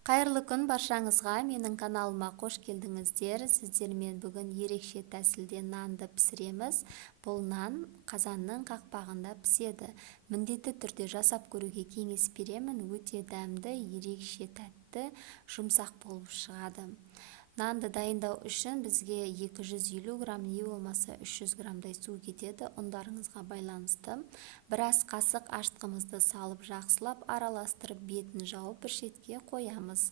Қайырлы күн баршаңызға, менің каналыма қош келдіңіздер. Сіздермен бүгін ерекше тәсілде нанды пісіреміз. Бұл нан қазанның қақпағында піседі. Міндетті түрде жасап көруге кеңес беремін. Өте дәмді, ерекше тәтті, жұмсақ болып шығады. Нанды дайындау үшін бізге 250 грамм, не болмаса 300 граммдай су кетеді. Ұндарыңызға байланысты. Бір ас қасық ашытқымызды салып жақсылап араластырып, бетін жауып бір шетке қоямыз.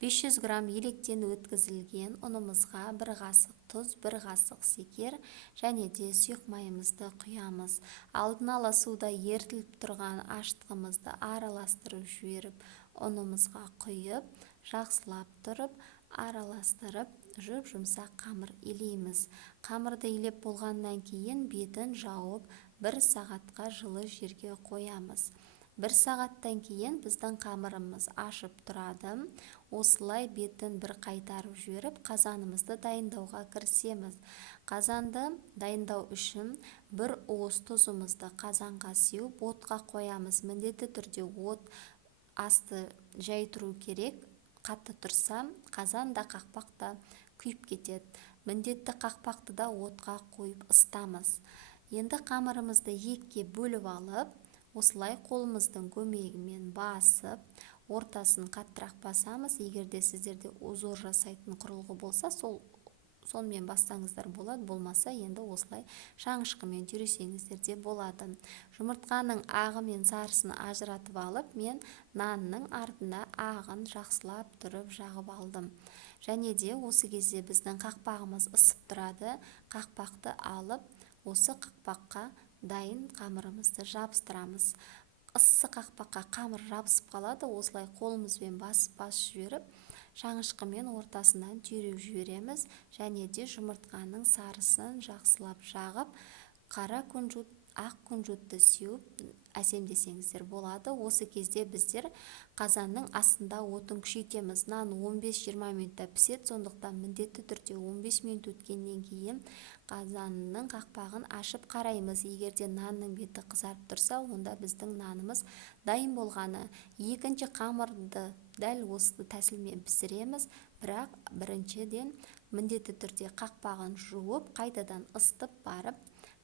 500 грамм електен өткізілген ұнымызға бір қасық тұз, бір қасық секер және де сұйық майымызды құямыз. Алдын ала суда ерітіліп тұрған ашытқымызды араластырып жіберіп, ұнымызға құйып, жақсылап тұрып, араластырып, жұмсақ қамыр илейміз. Қамырды илеп болғаннан кейін бетін жауып, 1 сағатқа жылы жерге қоямыз. 1 сағаттан кейін біздің қамырымыз ашып тұрады. Осылай бетін бір қайтарып жіберіп, қазанымызды дайындауға кірісеміз. Қазанды дайындау үшін 1 уыс тұзымызды қазанға сеуіп, отқа қоямыз. Міндетті түрде от асты жай тұру керек. Қатты тұрса, қазан да қақпақ та күйіп кетеді. Міндетті қақпақты да отқа қойып ыстамыз. Енді қамырымызды екіге бөліп алып, осылай қолымыздың көмегімен басып, ортасын қаттырақ басамыз. Егерде сіздерде узор жасайтын құрылғы болса, сонымен бастаңыздар болады, болмаса енді осылай шаңышқымен түйресеңіздер де болады. Жұмыртқаның ағы мен сарысын ажыратып алып, мен нанның артына ағын жақсылап тұрып жағып алдым. Және де осы кезде біздің қақпағымыз ысып тұрады. Қақпақты алып, осы қақпаққа дайын қамырымызды жабыстырамыз. Ыссы қақпаққа қамыр жабысып қалады. Осылай қолымызбен басып жіберіп, шаңышқымен ортасынан түйреп жібереміз. Және де жұмыртқаның сарысын жақсылап жағып, қара күнжіт, ақ күнжітті сеуіп әсемдесеңіздер болады. Осы кезде біздер қазанның астында отын күшейтеміз. Нан 15-20 минутта піседі, сондықтан міндетті түрде 15 минут өткеннен кейін қазанның қақпағын ашып қараймыз. Егерде нанның беті қызарып тұрса, онда біздің нанымыз дайын болғаны. Екінші қамырды дәл осы тәсілмен пісіреміз, бірақ біріншіден міндетті түрде қақпағын жуып, қайтадан ыстып барып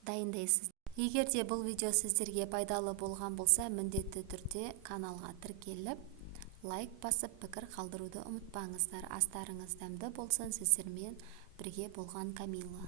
дайындайсыз. Егерде бұл видео сіздерге пайдалы болған болса, міндетті түрде каналға тіркеліп, лайк басып, пікір қалдыруды ұмытпаңыздар. Астарыңыз дәмді болсын. Сіздермен бірге болған Камила.